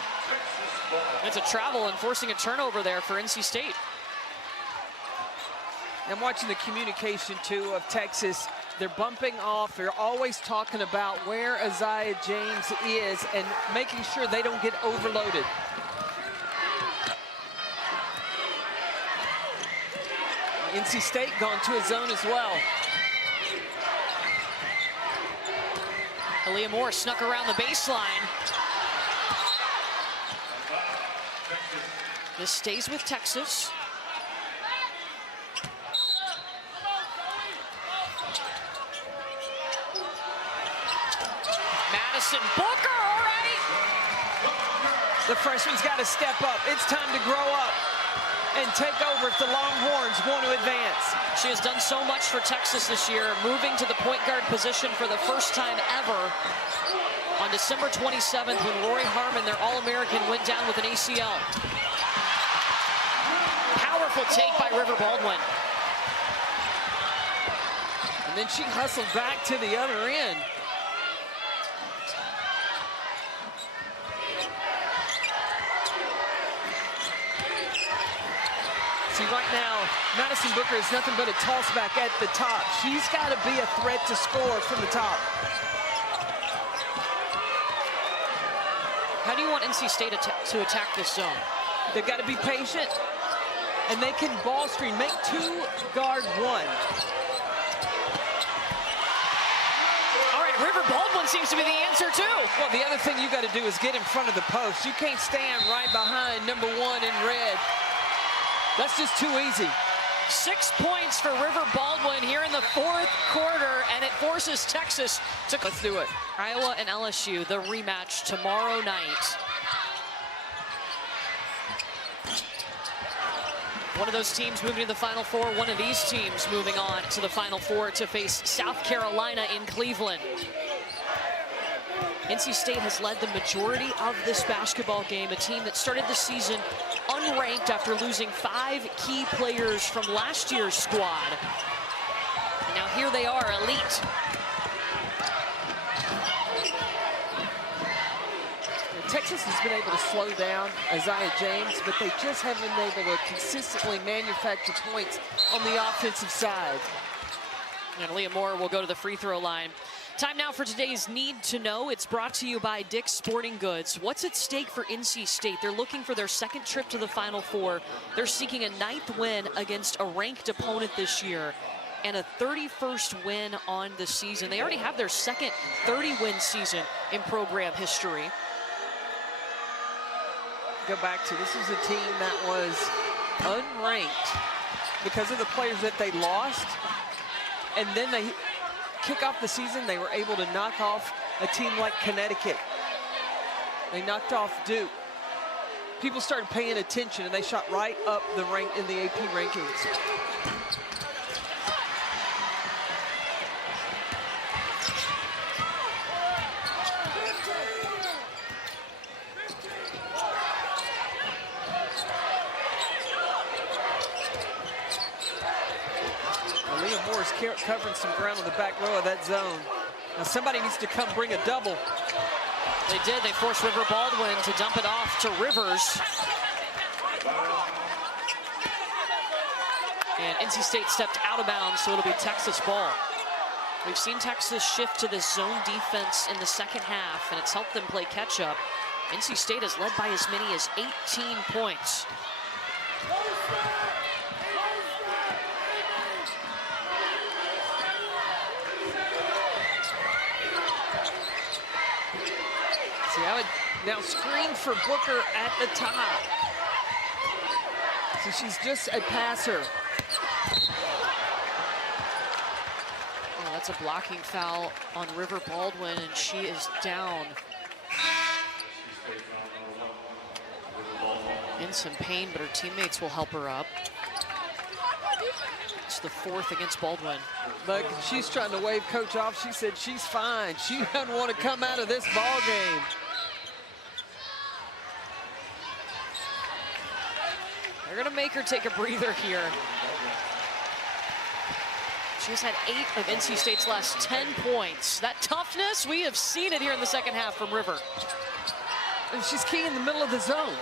It's a travel and forcing a turnover there for NC State. I'm watching the communication, too, of Texas. They're bumping off. They're always talking about where Isaiah James is and making sure they don't get overloaded. NC State gone to a zone as well. Aaliyah Moore snuck around the baseline. This stays with Texas. Madison Booker already. The freshman's got to step up. It's time to grow up and take over if the Longhorns want to advance. She has done so much for Texas this year, moving to the point guard position for the first time ever. On December 27th, when Rory Harmon, their All-American, went down with an ACL. Powerful take by River Baldwin. And then she hustled back to the other end. See, right now, Madison Booker is nothing but a toss back at the top. She's got to be a threat to score from the top. How do you want NC State to attack this zone? They've got to be patient, and they can ball screen, make 2 guard 1. All right, River Baldwin seems to be the answer, too. Well, the other thing you got to do is get in front of the post. You can't stand right behind number 1 in red. That's just too easy. 6 points for River Baldwin here in the 4th quarter, and it forces Texas to... Let's do it. Iowa and LSU, the rematch tomorrow night. One of those teams moving to the Final Four, one of these teams moving on to the Final Four to face South Carolina in Cleveland. NC State has led the majority of this basketball game, a team that started the season unranked after losing 5 key players from last year's squad. Now here they are, elite. Texas has been able to slow down Isaiah James, but they just haven't been able to consistently manufacture points on the offensive side. And Leah Moore will go to the free throw line. Time now for today's Need to Know. It's brought to you by Dick's Sporting Goods. What's at stake for NC State? They're looking for their 2nd trip to the Final Four. They're seeking a 9th win against a ranked opponent this year and a 31st win on the season. They already have their 2nd 30-win season in program history. Go back to, this is a team that was unranked because of the players that they lost, and then they kick off the season, they were able to knock off a team like Connecticut. They knocked off Duke. People started paying attention, and they shot right up the rank in the AP rankings. Aaliyah Moore is covering some ground on the back row of that zone. Now somebody needs to come bring a double. They did. They forced River Baldwin to dump it off to Rivers. And NC State stepped out of bounds, so it'll be Texas ball. We've seen Texas shift to this zone defense in the 2nd half, and it's helped them play catch-up. NC State has led by as many as 18 points. See, I would now screen for Booker at the top. So she's just a passer. Oh, that's a blocking foul on River Baldwin, and she is down. In some pain, but her teammates will help her up. It's the 4th against Baldwin. Look, she's trying to wave coach off. She said she's fine. She doesn't want to come out of this ball game. They're gonna make her take a breather here. She's had 8 of NC State's last 10 points. That toughness, we have seen it here in the second half from River. And she's key in the middle of the zone.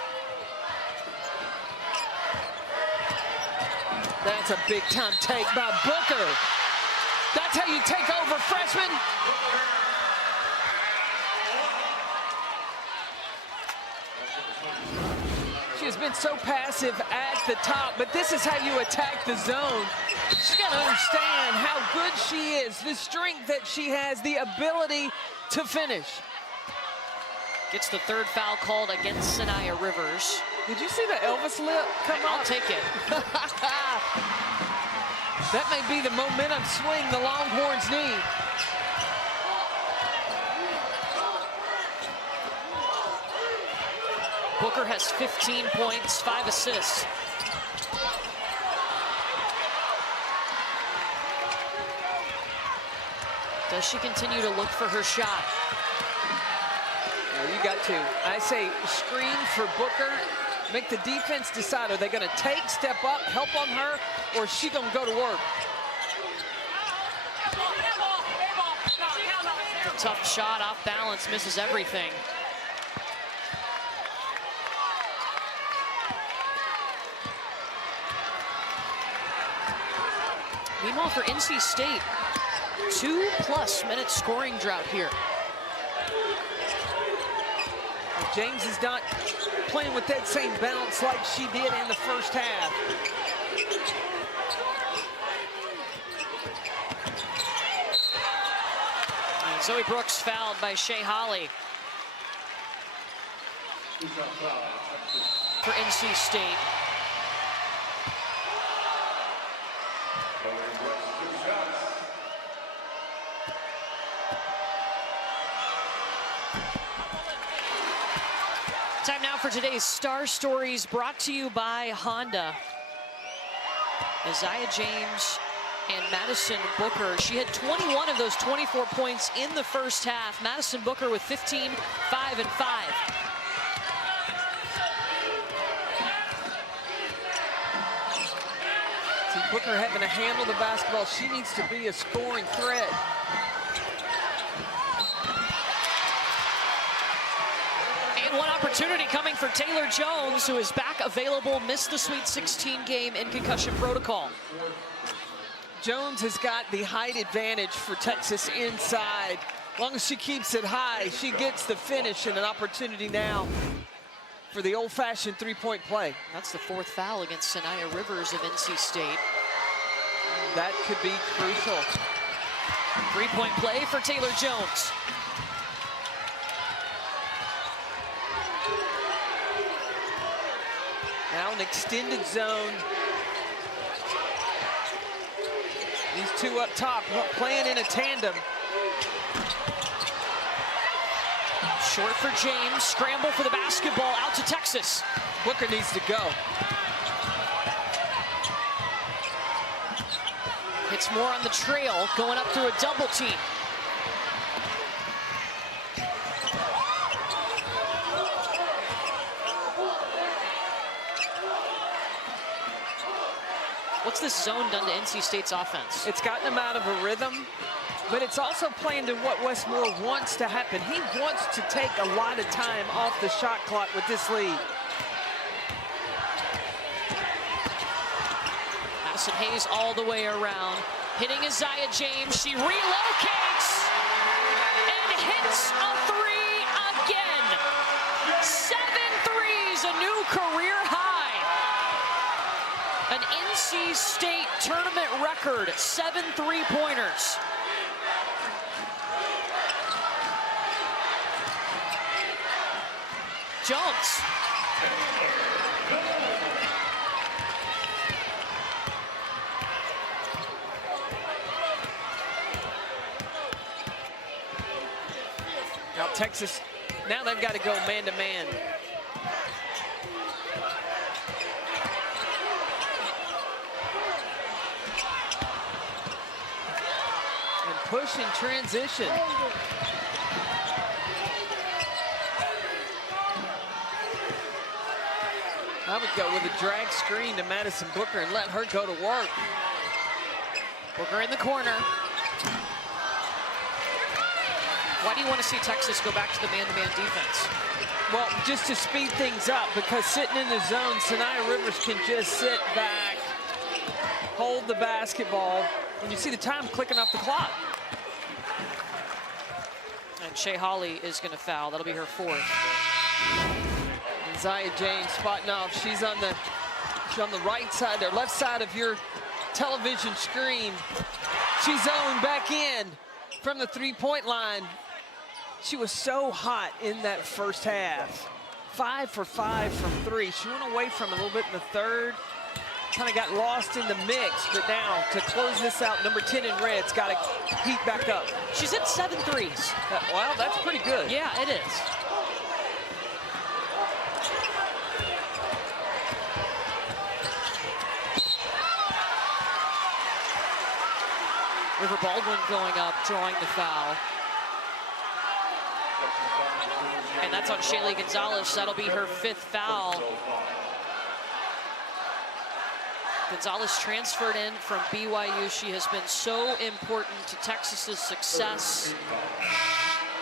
That's a big time take by Booker. That's how you take over, freshman. She has been so passive at the top, but this is how you attack the zone. She's got to understand how good she is, the strength that she has, the ability to finish. Gets the 3rd foul called against Sanaya Rivers. Did you see the Elvis lip come up? I'll take it. That may be the momentum swing the Longhorns need. Booker has 15 points, 5 assists. Does she continue to look for her shot? You got to. I say screen for Booker. Make the defense decide, are they going to take, step up, help on her, or is she going to go to work? A tough shot, off balance, misses everything. Meanwhile, for NC State, 2+ minute scoring drought here. James is not playing with that same bounce like she did in the first half. And Zoe Brooks fouled by Shea Holly for NC State. Time now for today's Star Stories, brought to you by Honda. Isaiah James and Madison Booker. She had 21 of those 24 points in the first half. Madison Booker with 15, 5, and 5. See, Booker having to handle the basketball. She needs to be a scoring threat. One opportunity coming for Taylor Jones, who is back available, missed the Sweet 16 game in concussion protocol. Jones has got the height advantage for Texas inside. As long as she keeps it high, she gets the finish and an opportunity now for the old-fashioned three-point play. That's the 4th foul against Sanaya Rivers of NC State. That could be crucial. 3-point play for Taylor Jones. Now an extended zone. These two up top playing in a tandem. Short for James, scramble for the basketball, out to Texas. Booker needs to go. It's more on the trail, going up through a double team. What's this zone done to NC State's offense? It's gotten them out of a rhythm, but it's also playing to what Westmoore wants to happen. He wants to take a lot of time off the shot clock with this lead. Madison Hayes all the way around, hitting Isaiah James. She relocates and hits a 3 again. career high. An NC State tournament record, 7 3-pointers. Jones. Now Texas, now they've got to go man-to-man. And push in transition. I would go with a drag screen to Madison Booker and let her go to work. Booker in the corner. Why do you want to see Texas go back to the man-to-man defense? Well, just to speed things up, because sitting in the zone, Saniyah Rivers can just sit back, hold the basketball, and you see the time clicking off the clock. And Shea Holly is going to foul. That'll be her 4th. And Zia James spotting off. She's on the right side, or left side of your television screen. She's zoned back in from the three-point line. She was so hot in that first half. 5 for 5 from 3. She went away from it a little bit in the third. Kind of got lost in the mix, but now to close this out, number 10 in red's got to heat back up. She's hit 7 threes. Well, that's pretty good. Yeah, it is. River Baldwin going up, drawing the foul. And that's on Shaylee Gonzalez. That'll be her 5th foul. Gonzalez transferred in from BYU. She has been so important to Texas's success.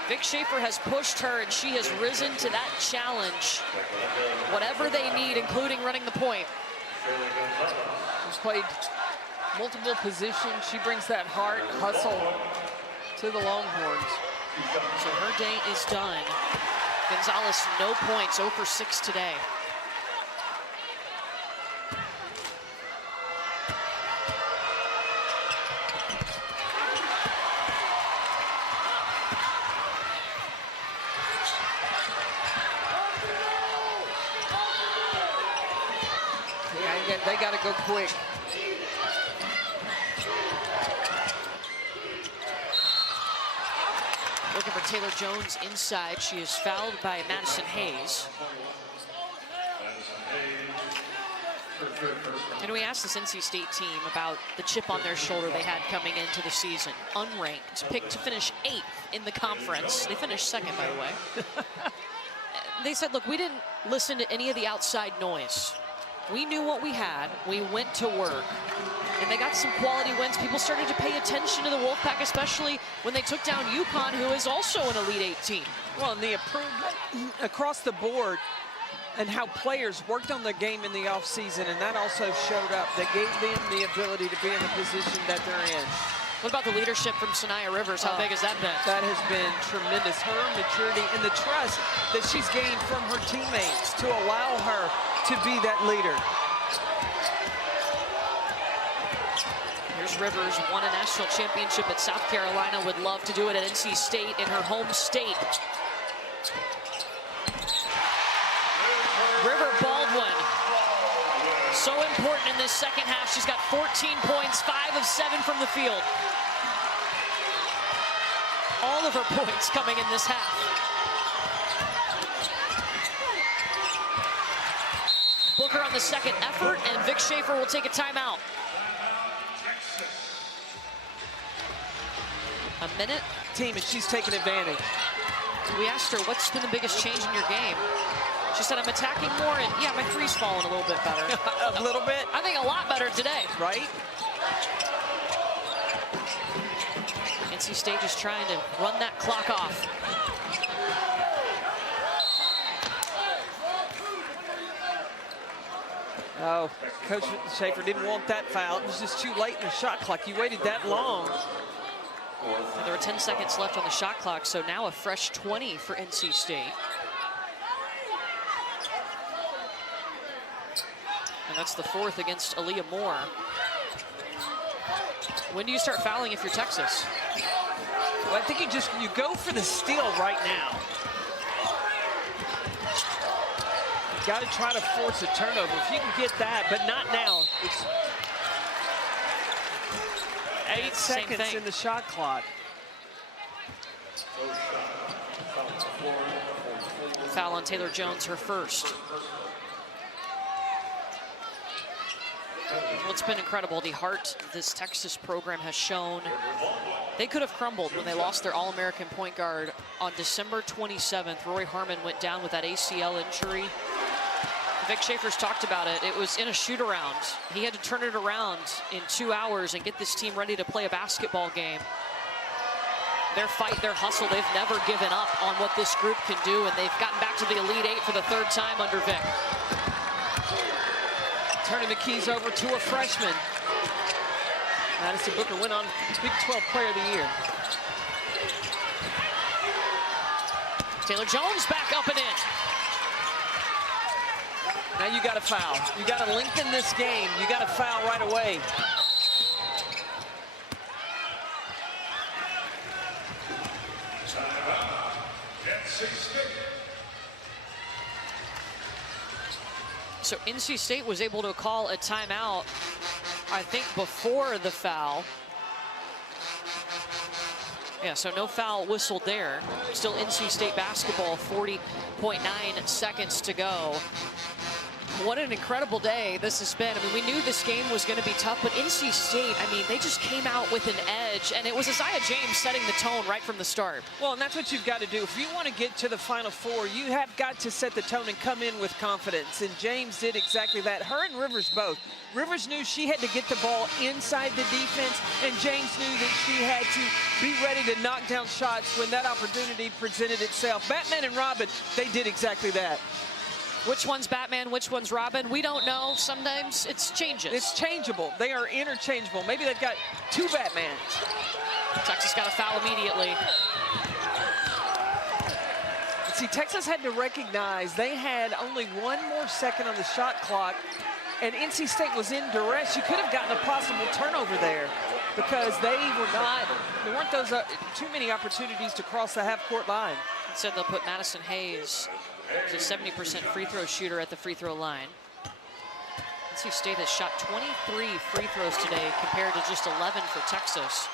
Vic Schaefer has pushed her, and she has risen to that challenge. Whatever they need, including running the point. She's played multiple positions. She brings that heart, hustle to the Longhorns. So her day is done. Gonzalez, no points, 0 for 6 today. Yeah, they got to go quick. Looking for Taylor Jones inside. She is fouled by Madison Hayes. And we asked this NC State team about the chip on their shoulder they had coming into the season. Unranked, picked to finish 8th in the conference. They finished 2nd, by the way. They said, look, we didn't listen to any of the outside noise. We knew what we had. We went to work. And they got some quality wins. People started to pay attention to the Wolfpack, especially when they took down UConn, who is also an Elite 8 team. Well, and the improvement across the board and how players worked on the game in the offseason, and that also showed up. That gave them the ability to be in the position that they're in. What about the leadership from Saniyah Rivers? How big has that been? That has been tremendous. Her maturity and the trust that she's gained from her teammates to allow her to be that leader. Here's Rivers, won a national championship at South Carolina, would love to do it at NC State in her home state. River Baldwin, so important in this second half. She's got 14 points, 5 of 7 from the field. All of her points coming in this half. Booker on the second effort, and Vic Schaefer will take a timeout. A minute. Team, and she's taking advantage. We asked her, what's been the biggest change in your game? She said, I'm attacking more, and yeah, my three's falling a little bit better. A little bit? I think a lot better today. Right? NC State just trying to run that clock off. Oh, Coach Schaefer didn't want that foul. It was just too late in the shot clock. You waited that long. And there were 10 seconds left on the shot clock, so now a fresh 20 for NC State. And that's the 4th against Aaliyah Moore. When do you start fouling if you're Texas? Well, I think you go for the steal right now. You got to try to force a turnover if you can get that, but not now. It's 8 seconds in the shot clock. Foul on Taylor Jones, her first. Well, it's been incredible. The heart this Texas program has shown. They could have crumbled when they lost their All-American point guard on December 27th. Roy Harmon went down with that ACL injury. Vic Schaefer's talked about it. It was in a shoot-around. He had to turn it around in 2 hours and get this team ready to play a basketball game. Their fight, their hustle, they've never given up on what this group can do, and they've gotten back to the Elite Eight for the 3rd time under Vic. Turning the keys over to a freshman. Madison Booker went on Big 12 Player of the Year. Taylor Jones back up and in. Now you got to foul. You got to lengthen this game. You got to foul right away. So NC State was able to call a timeout, I think, before the foul. Yeah, so no foul whistled there. Still NC State basketball, 40.9 seconds to go. What an incredible day this has been. I mean, we knew this game was going to be tough, but NC State, I mean, they just came out with an edge, and it was Isaiah James setting the tone right from the start. Well, and that's what you've got to do. If you want to get to the Final Four, you have got to set the tone and come in with confidence, and James did exactly that. Her and Rivers both. Rivers knew she had to get the ball inside the defense, and James knew that she had to be ready to knock down shots when that opportunity presented itself. Batman and Robin, they did exactly that. Which one's Batman, which one's Robin? We don't know. Sometimes it's changes. It's changeable. They are interchangeable. Maybe they've got 2 Batmans. Texas got a foul immediately. See, Texas had to recognize they had only 1 more second on the shot clock, and NC State was in duress. You could have gotten a possible turnover there because there weren't those too many opportunities to cross the half-court line. Instead, they'll put Madison Hayes, who's a 70% free throw shooter, at the free throw line. NC State has shot 23 free throws today compared to just 11 for Texas.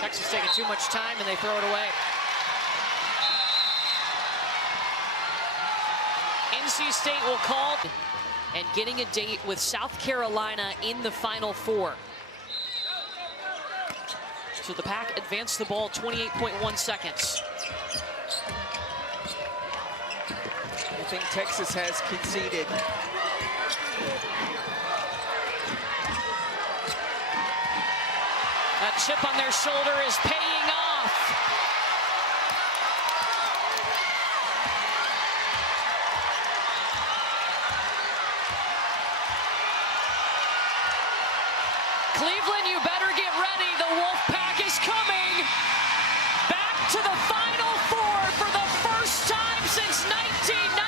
Texas taking too much time, and they throw it away. NC State will call, and getting a date with South Carolina in the Final Four. So the Pack advanced the ball 28.1 seconds. I think Texas has conceded. That chip on their shoulder is paying off. Cleveland, you better get ready. The Wolfpack is coming back to the Final Four for the first time since 1990.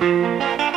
Bye.